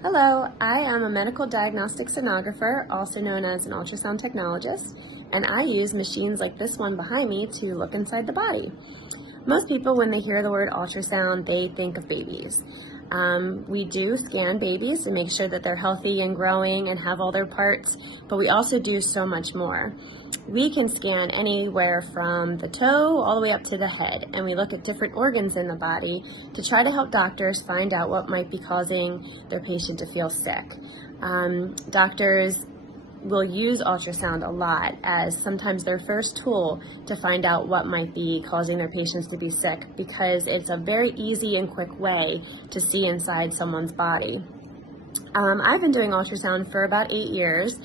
Hello, I am a medical diagnostic sonographer, also known as an ultrasound technologist, and I use machines like this one behind me to look inside the body. Most people, when they hear the word ultrasound, they think of babies. We do scan babies to make sure that they're healthy and growing and have all their parts, but we also do so much more. We can scan anywhere from the toe all the way up to the head, and we look at different organs in the body to try to help doctors find out what might be causing their patient to feel sick. Doctors will use ultrasound a lot as sometimes their first tool to find out what might be causing their patients to be sick, because it's a very easy and quick way to see inside someone's body. I've been doing ultrasound for about 8 years.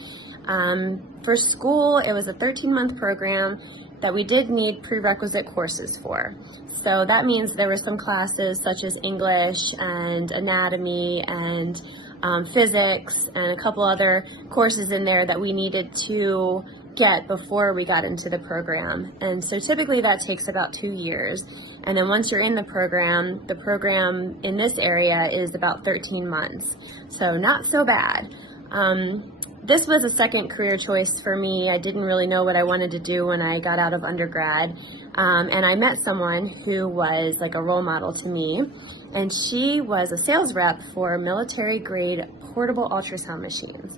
For school, it was a 13-month program that we did need prerequisite courses for. So that means there were some classes such as English and anatomy and physics and a couple other courses in there that we needed to get before we got into the program. And so typically that takes about 2 years. And then once you're in the program in this area is about 13 months. So not so bad. This was a second career choice for me. I didn't really know what I wanted to do when I got out of undergrad. And I met someone who was like a role model to me. And she was a sales rep for military-grade portable ultrasound machines.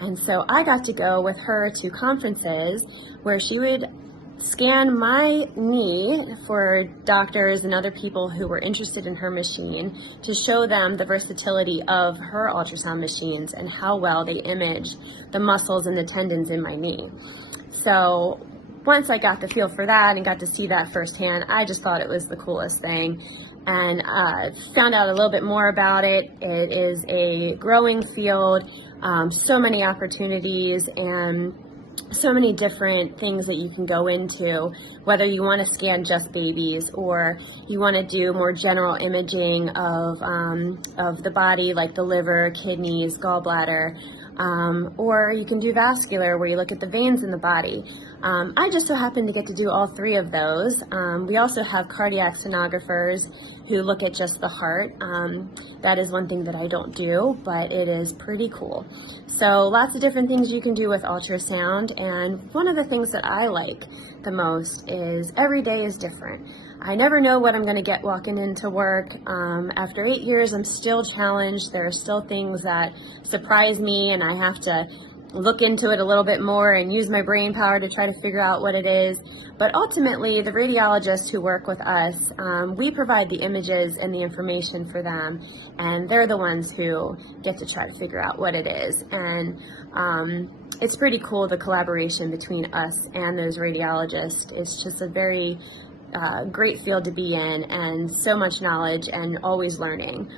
And so I got to go with her to conferences where she would scan my knee for doctors and other people who were interested in her machine to show them the versatility of her ultrasound machines and how well they image the muscles and the tendons in my knee. So once I got the feel for that and got to see that firsthand, I just thought it was the coolest thing. And found out a little bit more about it. It is a growing field, so many opportunities and so many different things that you can go into, whether you want to scan just babies or you want to do more general imaging of the body, like the liver, kidneys, gallbladder, or you can do vascular, where you look at the veins in the body. I just so happen to get to do all three of those. We also have cardiac sonographers who look at just the heart. That is one thing that I don't do, but it is pretty cool. So lots of different things you can do with ultrasound, and one of the things that I like the most is every day is different. I never know what I'm going to get walking into work. After 8 years, I'm still challenged. There are still things that surprise me, and I have to look into it a little bit more and use my brain power to try to figure out what it is. But ultimately, the radiologists who work with us, we provide the images and the information for them, and they're the ones who get to try to figure out what it is. And it's pretty cool, the collaboration between us and those radiologists. It's just a very great field to be in, and so much knowledge and always learning.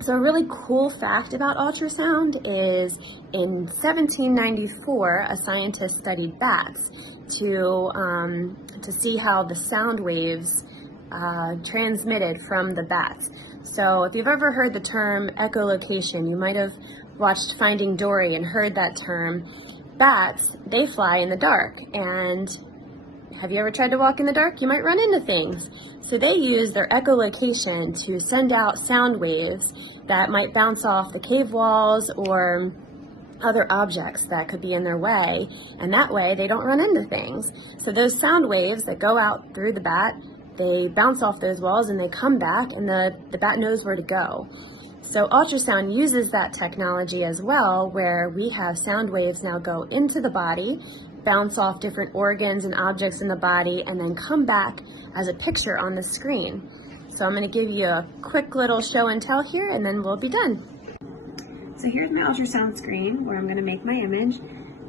So a really cool fact about ultrasound is in 1794, a scientist studied bats to see how the sound waves transmitted from the bats. So if you've ever heard the term echolocation, you might have watched Finding Dory and heard that term. Bats, they fly in the dark, and have you ever tried to walk in the dark? You might run into things. So they use their echolocation to send out sound waves that might bounce off the cave walls or other objects that could be in their way, and that way they don't run into things. So those sound waves that go out through the bat, they bounce off those walls and they come back, and the bat knows where to go. So ultrasound uses that technology as well, where we have sound waves now go into the body, bounce off different organs and objects in the body, and then come back as a picture on the screen. So I'm going to give you a quick little show and tell here, and then we'll be done. So here's my ultrasound screen where I'm going to make my image.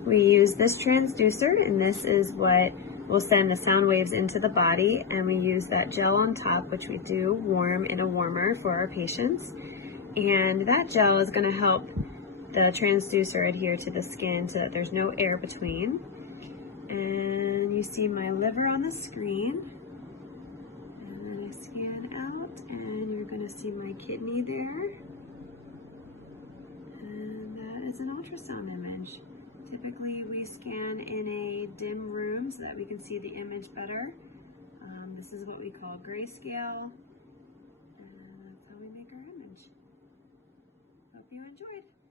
We use this transducer, and this is what will send the sound waves into the body, and we use that gel on top, which we do warm in a warmer for our patients. And that gel is going to help the transducer adhere to the skin so that there's no air between. And you see my liver on the screen, and then I scan out, and you're going to see my kidney there, and that is an ultrasound image. Typically we scan in a dim room so that we can see the image better. This is what we call grayscale, and that's how we make our image. Hope hope you enjoyed.